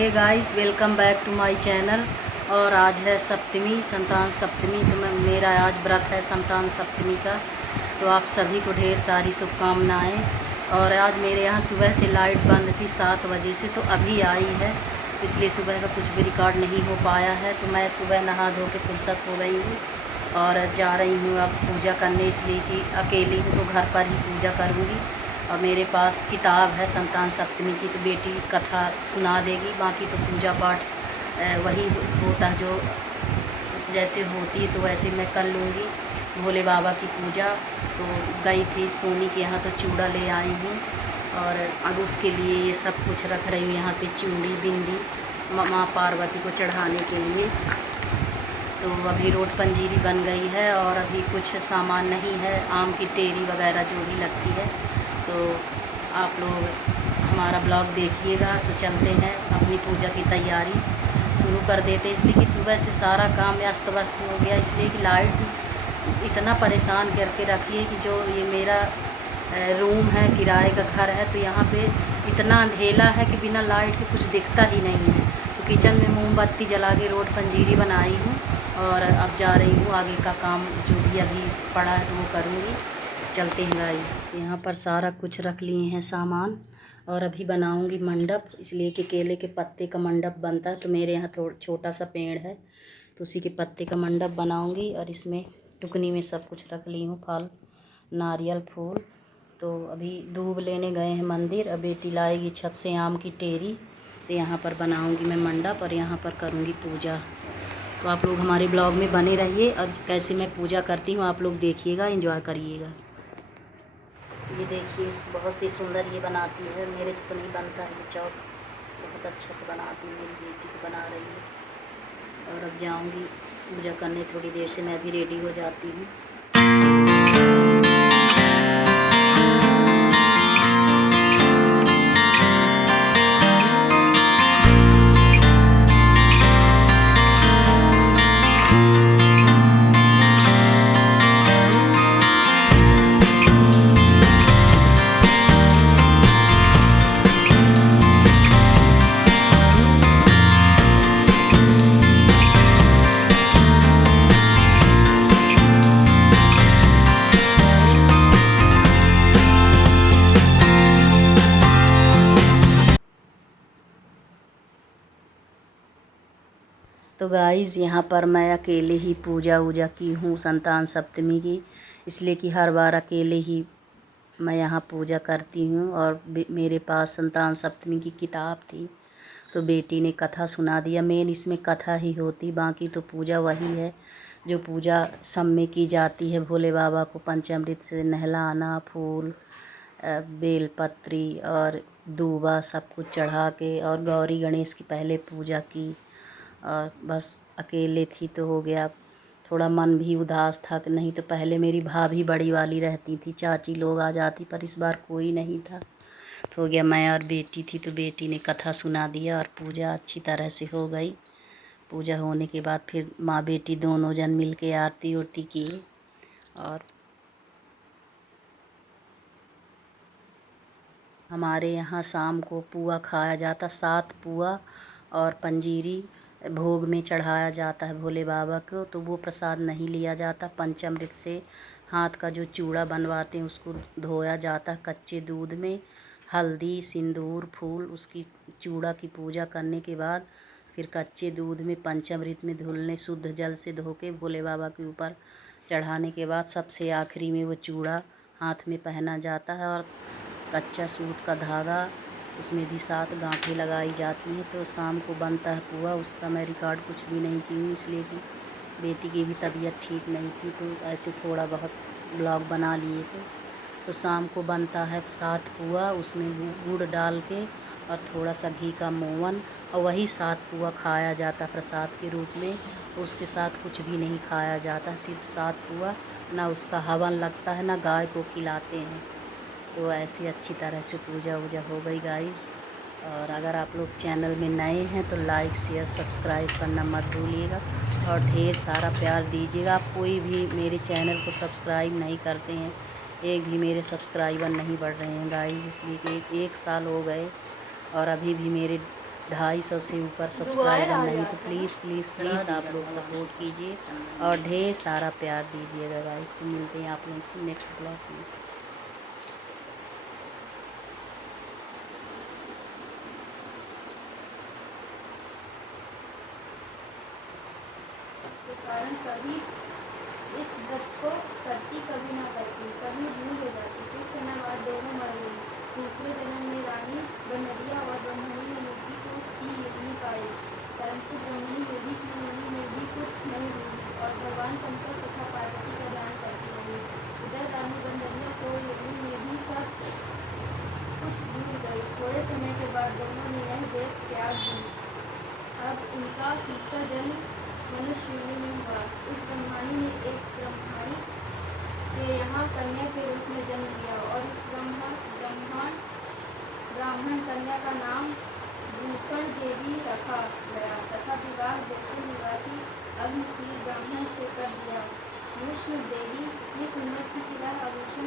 Hey guys, welcome back to my channel. और आज है सप्तमी, संतान सप्तमी। तो मेरा आज व्रत है संतान सप्तमी का। तो आप सभी को ढेर सारी शुभकामनाएं। और आज मेरे यहाँ सुबह से लाइट बंद थी 7 बजे से, तो अभी आई है, इसलिए सुबह का कुछ भी रिकॉर्ड नहीं हो पाया है। तो मैं सुबह नहा धो के फुर्सत हो गई हूँ और जा रही हूँ अब पूजा करने, इसलिए कि अकेली हूँ तो घर पर ही पूजा करूँगी। और मेरे पास किताब है संतान सप्तमी की, तो बेटी कथा सुना देगी। बाकी तो पूजा पाठ वही होता है जो जैसे होती है, तो वैसे मैं कर लूँगी भोले बाबा की पूजा। तो गई थी सोनी के यहाँ, तो चूड़ा ले आई हूँ और अब उसके लिए ये सब कुछ रख रही हूँ यहाँ पे, चूड़ी बिंदी माँ पार्वती को चढ़ाने के लिए। तो अभी रोट पंजीरी बन गई है और अभी कुछ सामान नहीं है, आम की टेरी वगैरह जो भी लगती है। तो आप लोग हमारा ब्लॉग देखिएगा। तो चलते हैं, अपनी पूजा की तैयारी शुरू कर देते हैं, इसलिए कि सुबह से सारा काम अस्त व्यस्त हो गया। इसलिए कि लाइट इतना परेशान करके रखी है कि जो ये मेरा रूम है, किराए का घर है, तो यहाँ पे इतना अंधेला है कि बिना लाइट के कुछ दिखता ही नहीं है। तो किचन में मोमबत्ती जला के रोट पंजीरी बनाई हूँ और अब जा रही हूँ आगे का काम जो भी अभी पड़ा है तो वो करूँगी। चलते हैं गाइस। यहाँ पर सारा कुछ रख लिए हैं सामान और अभी बनाऊंगी मंडप, इसलिए कि केले के पत्ते का मंडप बनता है। तो मेरे यहाँ थोड़ा छोटा सा पेड़ है, तो उसी के पत्ते का मंडप बनाऊंगी। और इसमें टुकनी में सब कुछ रख ली हूँ, फल नारियल फूल। तो अभी दूब लेने गए हैं मंदिर, अब बेटी लाएगी छत से आम की टेरी। तो यहाँ पर बनाऊँगी मैं मंडप और यहाँ पर करूँगी पूजा। तो आप लोग हमारे ब्लॉग में बने रहिए और कैसे मैं पूजा करती हूँ आप लोग देखिएगा, एंजॉय करिएगा। ये देखिए, बहुत ही सुंदर ये बनाती है, मेरे से तो नहीं बनता है। ये चौक बहुत अच्छा से बनाती है, मेरी बेटी तो बना रही है। और अब जाऊंगी पूजा करने, थोड़ी देर से मैं भी रेडी हो जाती हूँ। तो गाइज़, यहाँ पर मैं अकेले ही पूजा वूजा की हूँ संतान सप्तमी की, इसलिए कि हर बार अकेले ही मैं यहाँ पूजा करती हूँ। और मेरे पास संतान सप्तमी की किताब थी, तो बेटी ने कथा सुना दिया। मेन इसमें कथा ही होती, बाकी तो पूजा वही है जो पूजा सब में की जाती है। भोले बाबा को पंचामृत से नहलाना, फूल बेलपत्री और दूबा सब कुछ चढ़ा के, और गौरी गणेश की पहले पूजा की। और बस अकेले थी तो हो गया, थोड़ा मन भी उदास था कि नहीं तो पहले मेरी भाभी बड़ी वाली रहती थी, चाची लोग आ जाती, पर इस बार कोई नहीं था। तो हो गया मैं और बेटी थी, तो बेटी ने कथा सुना दिया और पूजा अच्छी तरह से हो गई। पूजा होने के बाद फिर माँ बेटी दोनों जन मिल के आरती उरती किए। और हमारे यहाँ शाम को पुआ खाया जाता, 7 पुआ और पंजीरी भोग में चढ़ाया जाता है भोले बाबा को। तो वो प्रसाद नहीं लिया जाता, पंचामृत से हाथ का जो चूड़ा बनवाते हैं उसको धोया जाता है कच्चे दूध में, हल्दी सिंदूर फूल, उसकी चूड़ा की पूजा करने के बाद फिर कच्चे दूध में पंचामृत में धुलने, शुद्ध जल से धो के भोले बाबा के ऊपर चढ़ाने के बाद सबसे आखिरी में वो चूड़ा हाथ में पहना जाता है। और कच्चा सूत का धागा, उसमें भी 7 गांठें लगाई जाती हैं। तो शाम को बनता है पुआ, उसका मैं रिकॉर्ड कुछ भी नहीं की हूँ, इसलिए कि बेटी की भी तबीयत ठीक नहीं थी, तो ऐसे थोड़ा बहुत ब्लॉग बना लिए थे। तो शाम को बनता है 7 पुआ, उसमें गुड़ डाल के और थोड़ा सा घी का मोवन, और वही 7 पुआ खाया जाता प्रसाद के रूप में। उसके साथ कुछ भी नहीं खाया जाता, सिर्फ 7 पुआ, ना उसका हवन लगता है ना गाय को खिलाते हैं। तो ऐसी अच्छी तरह से पूजा वूजा हो गई गाइस। और अगर आप लोग चैनल में नए हैं तो लाइक शेयर सब्सक्राइब करना मत भूलिएगा और ढेर सारा प्यार दीजिएगा। आप कोई भी मेरे चैनल को सब्सक्राइब नहीं करते हैं, एक भी मेरे सब्सक्राइबर नहीं बढ़ रहे हैं गाइस, इसलिए कि 1 साल हो गए और अभी भी मेरे 250 से ऊपर सब्सक्राइबर नहीं, तो प्लीज़ प्लीज़ प्लीज़ आप लोग सपोर्ट कीजिए और ढेर सारा प्यार दीजिएगा गाइस। तो मिलते हैं आप लोगों से नेक्स्ट ब्लॉग में। के कारण कभी इस व्रत को करती कभी ना करती, कभी भूल हो जाती। कुछ समय बाद दोनों मर गई। दूसरे जन्म में रानी बनरिया और ब्रह्मणी ने योगी को ही योगी पाई, परंतु ब्रह्मणी योगी की योनि में भी कुछ नहीं हुई और भगवान शंकर तथा पार्वती का ध्यान करती रही। इधर रानी बनरिया को योनि में भी सब कुछ भूल गई। थोड़े समय के बाद दोनों ने यह देह त्याग दी। अब इनका तीसरा जन्म मनुष्य योनि में हुआ। उस ब्रह्मणी ने एक ब्रह्मणी के यहाँ कन्या के रूप में जन्म लिया और इस ब्राह्मण कन्या का नाम भूषण देवी रखा गया तथा विवाह गोकुल निवासी अग्निशील ब्राह्मण से कर दिया। भूषण देवी इतनी सुंदर थी कि वह आभूषण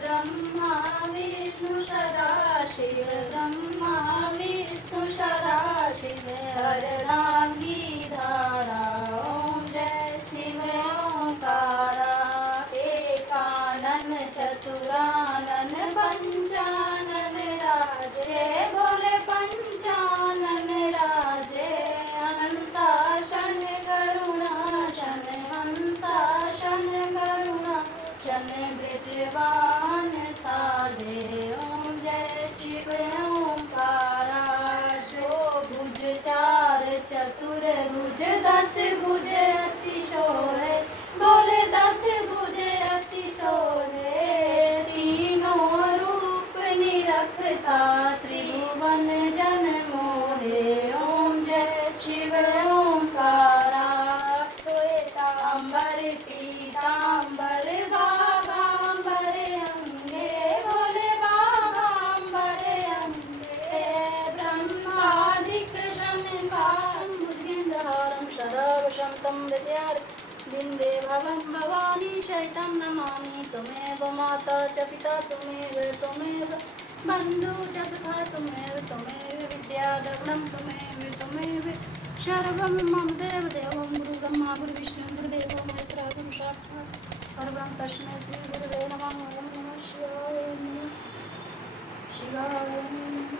ब्रह्मा विष्णु सदाशिव, ब्रह्मा विष्णु सदाशिव, हररांगी धारा ओम जय शिव ओंकारा। एकानन चतुरानन पंचानन राजे, बोले पंचानन राजे। हंसाशन करुणाशन, हंसाशन करुणाशन, ब्रजवान साधे ओम जय शिव ओंकारा। जो भुज चार चतुर भुज 10 भुज अतिशोर, बोले 10 भुज अतिशोर। तीनों रूप निरखता त्रिभुवन जन मोहे ओम जय शिव ओंकारा। श्वेतांबर पीतांबर बागांबर अंगे, बोले बागांबर अंगे। ब्रह्मादिक शनकां भुजगेन्द्रहारं सदावशं तं विद्यार बिंदे भवं भवानी शैतं नमामि। त्वमेव माता च पिता त्वमेव बन्धु च तथा त्वमेव विद्याधरणं त्वमेव सर्वं मम देवदेवं गुरु ब्रह्मा गुरु विष्णु गुरुदेवो महेश्वरः गुरु साक्षात् परब्रह्म तस्मै श्री गुरुवे नमः। ओम नमः शिवाय, नमः शिवाय, नमः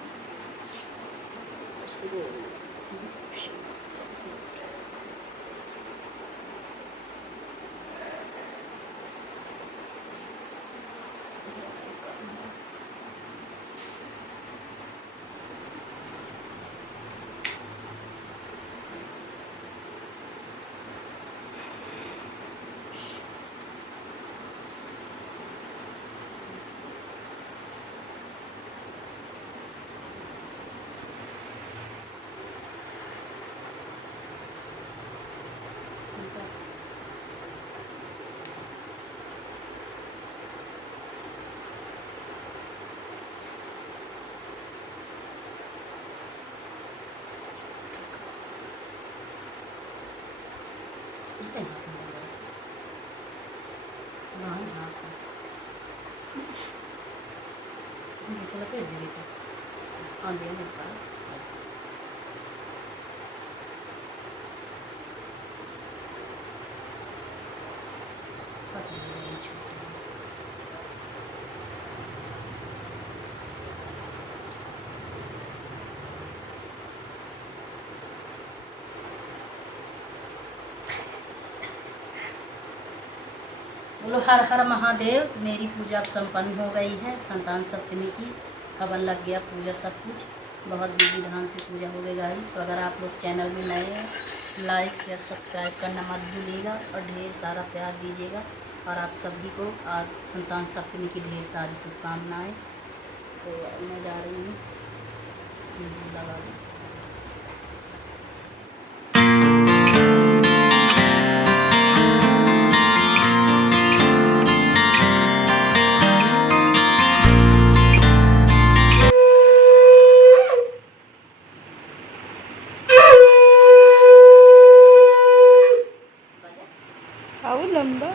Bisa lebih dari itu. Oh dia lupa. Pas lucu. बोलो हर हर महादेव। तो मेरी पूजा अब संपन्न हो गई है। संतान सप्तमी की हवन लग गया, पूजा सब कुछ बहुत विधि विधान से पूजा हो गई गाइस। तो अगर आप लोग चैनल में नए हैं, लाइक शेयर सब्सक्राइब करना मत भूलिएगा और ढेर सारा प्यार दीजिएगा। और आप सभी को आज संतान सप्तमी की ढेर सारी शुभकामनाएँ। तो मैं जा रही हूँ, सिंदूर लगा दूँ। लंबा